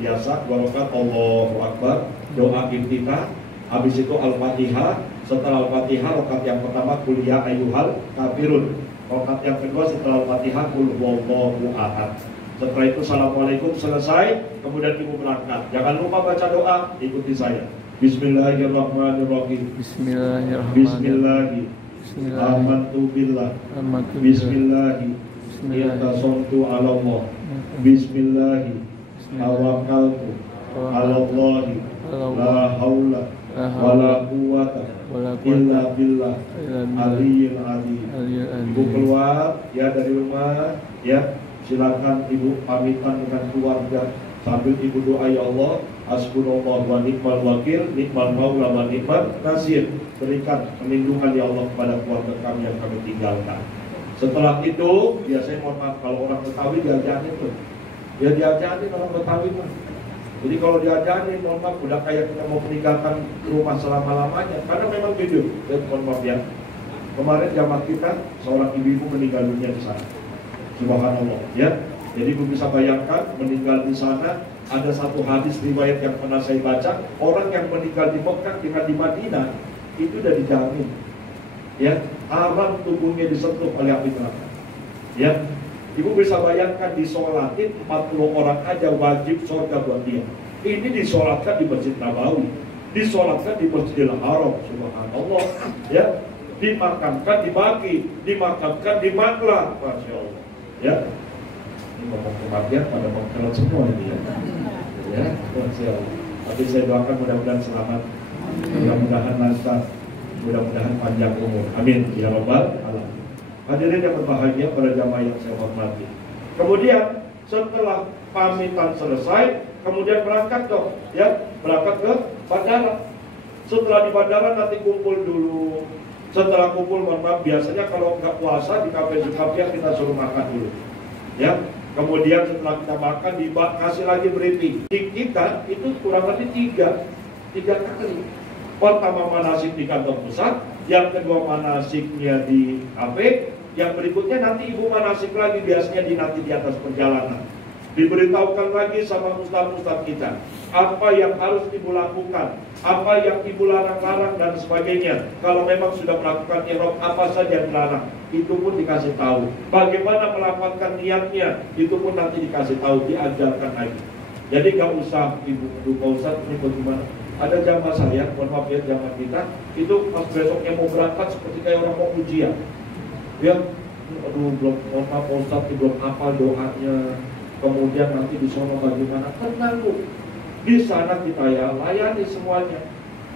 biasa 2 rakaat Allahu Akbar, doa iftitah, habis itu Al-Fatihah. Setelah Al-Fatihah, rakaat yang pertama qul ya ayyuhal kafirun. Rakaat yang kedua setelah Al-Fatihah qul huwallahu ahad. Setelah itu Assalamualaikum selesai, kemudian ibu berangkat. Jangan lupa baca doa, ikuti saya. Bismillahirrahmanirrahim. Bismillahi. Amantu billah. Bismillahi. Intasontu ala Allah. Bismillahi. Tawakkaltu ala Allahi. La haula wala quwwata illa billah aliyyil azim. Ibu keluar ya dari rumah ya. Silakan ibu pamitan dengan keluarga sambil ibu doa, ya Allah, hasbunallah wa ni'mal wakil, ni'mal maula wa ni'mal nasir. Berikan perlindungan ya Allah kepada keluarga kami yang kami tinggalkan. Setelah itu, biasanya mohon maaf kalau orang Betawi diajarin tuh. Ya diajarin orang Betawi tuh. Jadi kalau diajarin, mohon maaf, udah kayak kita mau meninggalkan rumah selama-lamanya. Karena memang jujur, dan mohon maaf ya. Kemarin jamaah kita, seorang ibu-ibu meninggal dunia di sana. Subhanallah ya. Jadi ibu bisa bayangkan meninggal di sana. Ada satu hadis riwayat yang pernah saya baca, orang yang meninggal di Mekah dengan di Madinah itu udah dijamin ya, haram tubuhnya disentuh oleh api neraka. Ya, ibu bisa bayangkan disolatin 40 orang aja wajib surga buat dia. Ini disolatkan di Masjid Nabawi, disolatkan di Masjidil Haram, subhanallah ya. Dimakamkan di Baqi, dimakamkan di Maklah, masya Allah. Ya, ini ngomong kematian pada mengkelat semua ini ya. Ya, tapi saya doakan mudah-mudahan selamat, mudah-mudahan lancar, mudah-mudahan panjang umur. Amin ya rabbal alamin. Hadirin yang berbahagia, para jamaah yang saya hormati. Kemudian setelah pamitan selesai, kemudian berangkat dong, ya, berangkat ke bandara. Setelah di bandara nanti kumpul dulu. Setelah kumpul, mohon maaf, biasanya kalau nggak puasa di kafe Zulkafiah kita suruh makan dulu, ya. Kemudian setelah kita makan, dikasih lagi briefing. Di kita itu kurang lebih tiga kali. Pertama manasik di kantor pusat, yang kedua manasiknya di kafe, yang berikutnya nanti ibu manasik lagi biasanya nanti di atas perjalanan. Diberitahukan lagi sama ustaz-ustaz kita apa yang harus ibu lakukan, apa yang ibu larang-larang dan sebagainya. Kalau memang sudah melakukan ihram, apa saja yang dilarang, itu pun dikasih tahu. Bagaimana melafalkan niatnya, itu pun nanti dikasih tahu, diajarkan lagi. Jadi gak usah ibu duka ustaz ini bagaimana. Ada jamaah saya, mohon maaf ya, jamaah kita itu pas besoknya mau berangkat seperti kayak orang mau ujian. Ya, aduh belum, mohon maaf ustaz, belum hafal doanya. Kemudian nanti di sana bagaimana? Tenang bu, di sana kita ya layani semuanya.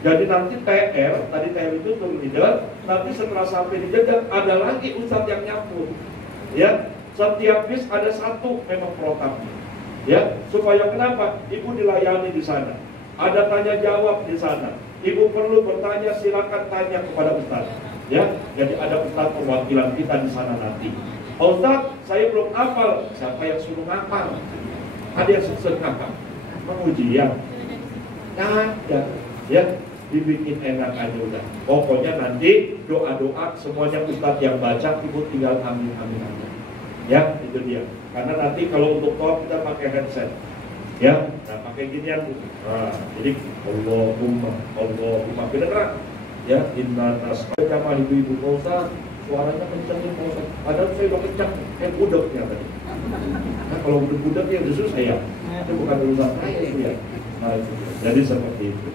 Jadi nanti TL, tadi TL itu turun leader, nanti setelah sampai di Jeddah ada lagi ustadz yang nyambut. Ya, setiap bis ada satu memang protapnya. Ya, supaya kenapa? Ibu dilayani di sana. Ada tanya jawab di sana. Ibu perlu bertanya, silakan tanya kepada ustadz. Ya, jadi ada ustadz perwakilan kita di sana nanti. Ustaz, saya belum hafal. Siapa yang suruh ngapal? Ada yang susah ngapal? Mengujian? Ada. Ya, dibikin enak aja udah. Pokoknya nanti doa-doa semuanya ustaz yang baca, ibu tinggal amin aja. Ya, itu dia. Karena nanti kalau untuk tawaf kita pakai headset. Ya, nah pakai ginian. Nah, jadi Allahumma beneran. Ya, inna tasbih jamaah ibu-ibu Ustaz. Suaranya kencang nih Pak Ustaz. Padahal saya udah kencang, kayak budeknya tadi. Nah kalau budek ya justru saya. Itu bukan urusan saya itu ya. Nah, itu. Jadi seperti itu.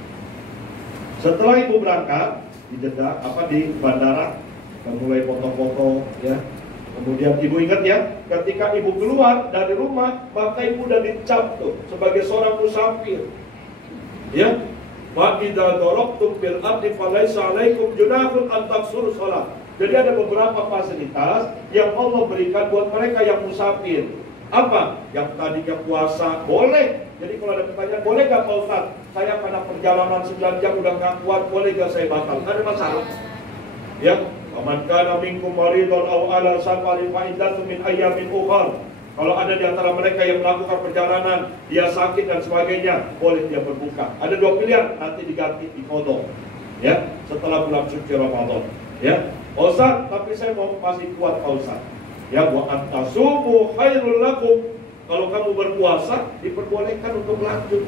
Setelah ibu berangkat di Jeddah, di bandara, mulai foto-foto, ya. Kemudian ibu ingat ya, ketika ibu keluar dari rumah, maka ibu udah dicap tuh sebagai seorang musafir. Ya. Wa idza darabtum bil ardi falaysa 'alaikum junahun an taqsuru shalah. Jadi ada beberapa fasilitas yang Allah berikan buat mereka yang musafir. Apa? Yang tadinya puasa, boleh. Jadi kalau ada pertanyaan, boleh gak Pak Ustaz? Saya karena perjalanan 9 jam udah gak kuat, boleh gak saya batal? Gak ada masalah. Ya, man kana minkum maridun aw ala safarin fa iddatun min ayyamin ukhra. Kalau ada di antara mereka yang melakukan perjalanan, dia sakit dan sebagainya, boleh dia berbuka. Ada 2 pilihan, nanti diganti di qadha. Ya, setelah bulan suci Ramadan. Ya, Ustaz, tapi saya mau masih kuat Pak Ustaz. Ya, wa antasumu khairul lakum. Kalau kamu berpuasa, diperbolehkan untuk lanjut,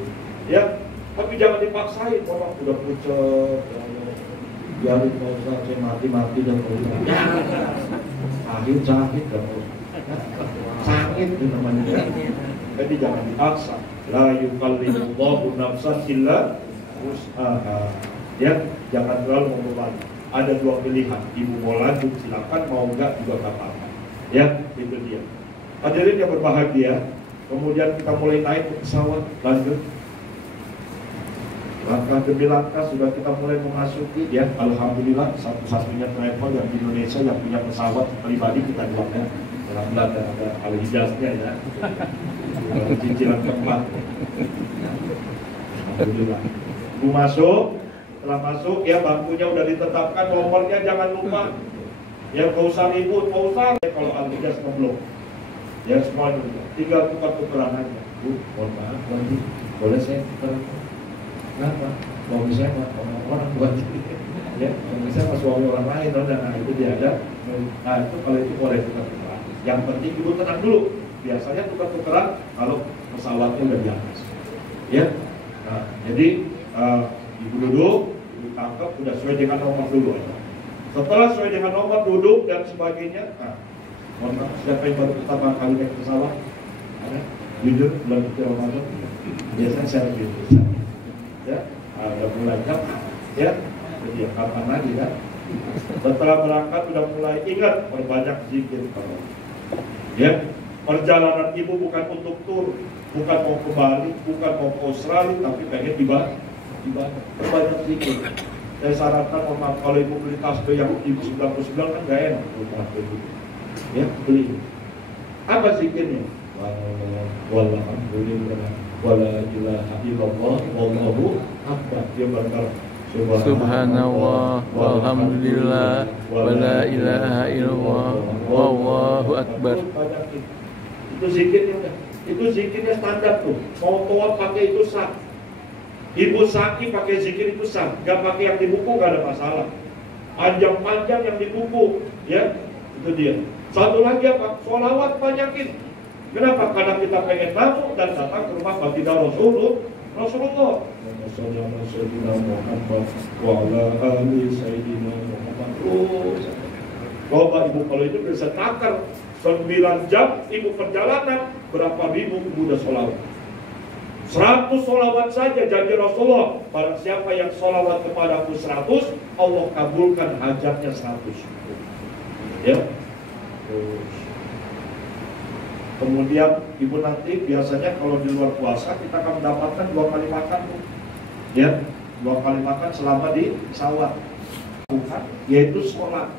ya. Tapi jangan dipaksain. Orang udah pucet, biarin Pak Ustaz, saya mati dan akhir sakit kan, sakit itu namanya. Jadi jangan dipaksa. La yukallifullahu nafsan illa wus'aha. Ya, jangan terlalu membebani. Ada dua pilihan, ibu mau lanjut silakan, mau enggak juga nggak apa-apa. Ya, itu dia. Hadirin yang berbahagia, kemudian kita mulai naik ke pesawat, lanjut. Langkah demi langkah sudah kita mulai memasuki, ya. Alhamdulillah satu-satunya travel yang di Indonesia yang punya pesawat pribadi kita doang, ya. Alhamdulillah ada Al-Hijaznya, ya. Cicilan keempat. Alhamdulillah. Masuk. Setelah masuk, ya bangkunya udah ditetapkan, nomornya jangan lupa. Ya nggak usah ribut, nggak usah. Kalau Al-Hijaz ngeblok, ya semuanya tinggal tukar-tukeran aja. Bu, mohon maaf, boleh saya tukar? Kenapa? Mau misalnya orang buat ya, misalnya suami orang lain, nah itu dia ada. Nah itu kalau itu boleh tukar-tukeran. Yang penting ibu tenang dulu. Biasanya tukar-tukeran kalau pesawatnya udah di atas. Ya, nah jadi ibu duduk, ibu tangkap, udah sesuai dengan nomor dulu aja. Setelah sesuai dengan nomor duduk dan sebagainya, nah, mohon maaf, siapa yang baru pertama kali naik pesawat? Ada? Jujur, bulan suci Ramadan. Biasanya saya lebih besar. Ya, udah mulai jam, ya, jadi kapan lagi kan? Setelah berangkat udah mulai ingat perbanyak zikir kalau, ya, perjalanan ibu bukan untuk tur, bukan mau ke Bali, bukan mau ke Australia, tapi pengen ibadah. Perbanyak zikir. Saya sarankan kalau ibu beli tasbih yang 99 kan gak enak ya, beli. Apa zikirnya? Walhamdulillah wala ilaha illallah wallahu akbar. Dia berkata subhanallah walhamdulillah wala ilaha illallah wallahu akbar. Itu zikirnya udah. Itu zikirnya standar tuh. Mau tawaf pakai itu sah. Ibu Saki pakai zikir itu sah, gak pakai yang di buku gak ada masalah. Panjang-panjang yang di buku, ya itu dia. Satu lagi apa? Sholawat banyakin. Kenapa? Karena kita pengen masuk dan datang ke rumah baginda Rasulullah. Coba ibu kalau itu bisa takar 9 jam ibu perjalanan, berapa ribu ibu udah sholawat. 100 sholawat saja janji Rasulullah. Barang siapa yang sholawat kepadaku 100, Allah kabulkan hajatnya 100. Ya. Terus. Kemudian ibu nanti biasanya kalau di luar puasa kita akan mendapatkan 2 kali makan, ya, 2 kali makan selama di pesawat. Yaitu sholat.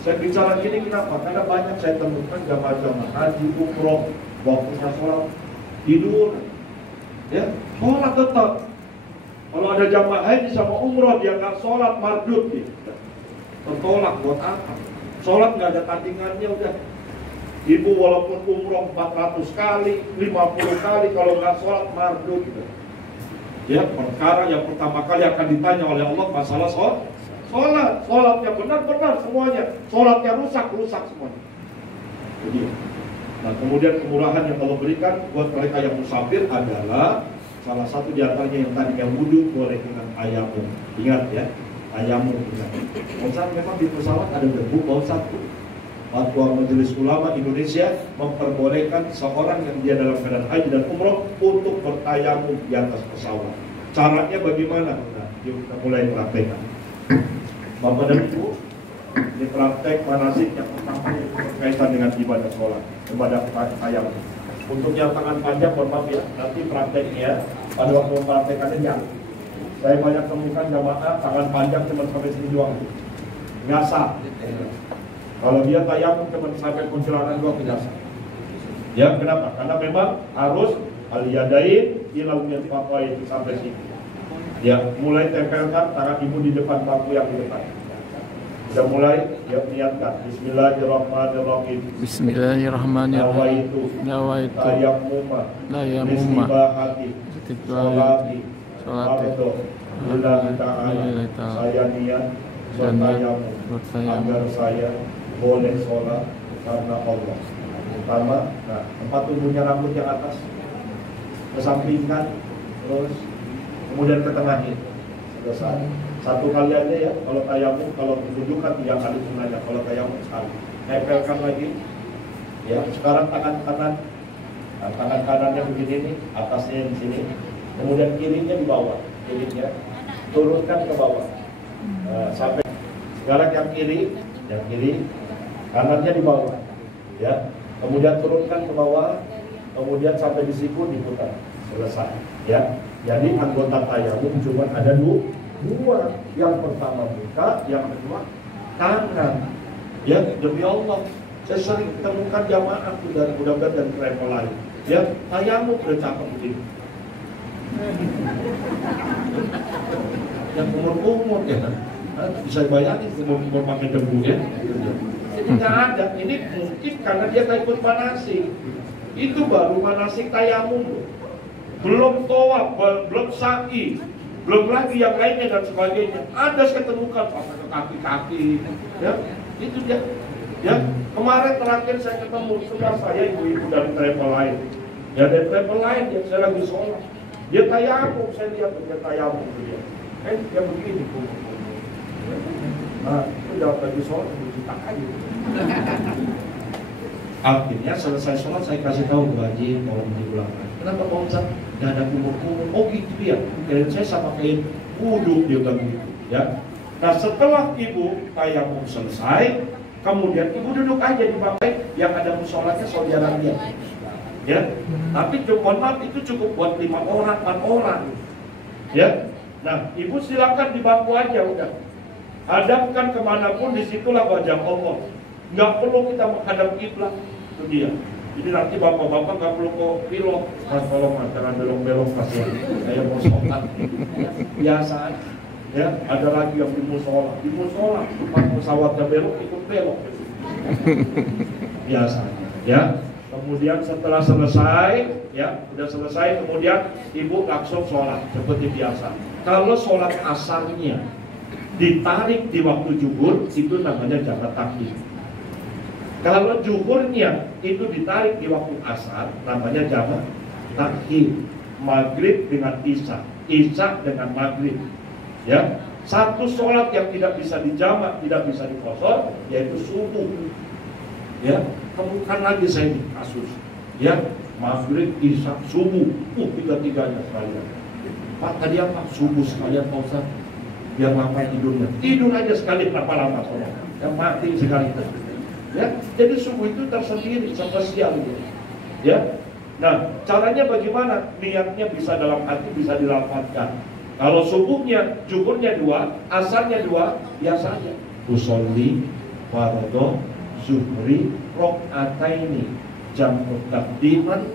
Saya bicara gini kenapa? Karena banyak saya temukan jamaah-jamaah haji umroh waktunya sholat tidur. Ya, sholat tetap. Kalau ada jamaah haji sama umroh dia nggak sholat mardut gitu. Tertolak buat apa? Sholat nggak ada tandingannya udah. Ibu walaupun umroh 400 kali, 50 kali kalau nggak sholat mardut gitu. Ya, perkara yang pertama kali akan ditanya oleh Allah masalah sholat. Sholatnya benar semuanya. Sholatnya rusak semuanya. Jadi, nah kemudian kemurahan yang Allah berikan buat mereka yang musafir adalah salah satu diantaranya yang tadinya wudhu boleh dengan tayamum. Ingat ya, tayamum. Ustaz, memang di pesawat ada debu, Ustaz. Fatwa Majelis Ulama Indonesia memperbolehkan seorang yang dia dalam keadaan haji dan umroh untuk bertayamum di atas pesawat. Caranya bagaimana? Nah, yuk kita mulai praktekkan. Bapak dan Ibu, ini praktek manasik yang pertama berkaitan dengan ibadah sholat, ibadah tayamum. Untuk yang tangan panjang, maaf ya, nanti prakteknya pada waktu praktekannya jangan. Saya banyak temukan jamaah tangan panjang cuma sampai sini doang, nggak sah. Kalau dia tayamum cuma sampai kuntilanan doang tidak sah. Ya kenapa? Karena memang harus al-yadain ilal mirfaqain itu sampai sini. Ya mulai tempelkan tangan ibu di depan bangku yang di depan. Sudah mulai, ya niatkan. Bismillahirrahmanirrahim. Bismillahirrahmanirrahim. Nawaitu tayammuma istibahati sholati fardu lillahi ta'ala. Saya niat bertayamum agar saya boleh sholat karena Allah. pertama, nah tempat tumbuhnya rambut yang atas, kesampingkan, terus kemudian ke tengahin, selesai. Satu kali aja ya, kalau tayamum, kalau tunjukkan 3 kali sunahnya, kalau tayamum sekali. Nempelkan lagi, ya. Sekarang tangan kanan, nah, tangan kanannya begini nih, atasnya di sini, kemudian kirinya di bawah, kirinya turunkan ke bawah, sampai sekarang yang kiri, kanannya di bawah, ya. Kemudian turunkan ke bawah, kemudian sampai di siku diputar, selesai, ya. Jadi anggota tayamum cuma ada dua, yang pertama muka, yang kedua tangan, ya. Demi Allah, saya sering temukan jamaah dari mudah-mudahan dan travel lain, ya, tayamum udah cakep begini, yang umur ya, bisa bayangin umur pakai debu ya. Jadi nggak ada, ini mungkin karena dia nggak ikut manasik. Itu baru manasik tayamum, belum tawaf, belum sa'i, belum lagi yang lainnya dan sebagainya. Ada saya temukan pakai ke kaki-kaki, ya. Itu dia, ya. Kemarin terakhir saya ketemu saudara saya, ibu-ibu dari travel lain, ya, dari travel lain yang saya lagi sholat, dia tayamum, saya lihat dia tayamum dia, dia begini, nah itu udah lagi sholat, cuci tangan. Akhirnya selesai sholat saya kasih tahu Bu Haji, tolong diulangkan. Kenapa Pak Ustaz? Gak ada kumur-kumur. Oh gitu ya. Dan saya sama kain wudhu, dia bilang gitu, ya. Nah setelah ibu tayamum selesai, kemudian ibu duduk aja di bangkai yang ada musolanya saudara dia, ya. Tapi mohon itu cukup buat 5 orang, 4 orang, ya. Nah ibu silakan di bangku aja udah. Hadapkan kemanapun, disitulah wajah Allah. Nggak perlu kita menghadap kiblat, itu dia. Jadi nanti bapak-bapak nggak perlu kok pilot, mas tolong jangan belok-belok pas ya, kayak mau sholat. Biasa aja. Ya, ada lagi yang di musola, pas pesawatnya belok ikut belok. Biasa aja. Ya. Kemudian setelah selesai, ya, udah selesai, kemudian ibu langsung sholat seperti biasa. Kalau sholat asarnya ditarik di waktu zuhur, itu namanya jamak takhir. Kalau zuhurnya itu ditarik di waktu asar, namanya jamak takhir. Maghrib dengan isya, isya dengan maghrib, ya. Satu sholat yang tidak bisa dijamak, tidak bisa dikosor, yaitu subuh, ya. Temukan lagi saya di kasus, ya, maghrib, isya, subuh, tiga-tiganya sekalian. Pak tadi apa? Subuh sekalian Pak Ustaz. Biar lama tidurnya, tidur aja sekali lama-lama, yang mati sekali, ya. Jadi subuh itu tersendiri, spesial, ya. Nah, caranya bagaimana? Niatnya bisa dalam hati, bisa dilafadzkan. Kalau subuhnya, zuhurnya 2, asarnya 2, biasanya usolli fardhu zuhri rok'ataini, jam takdiman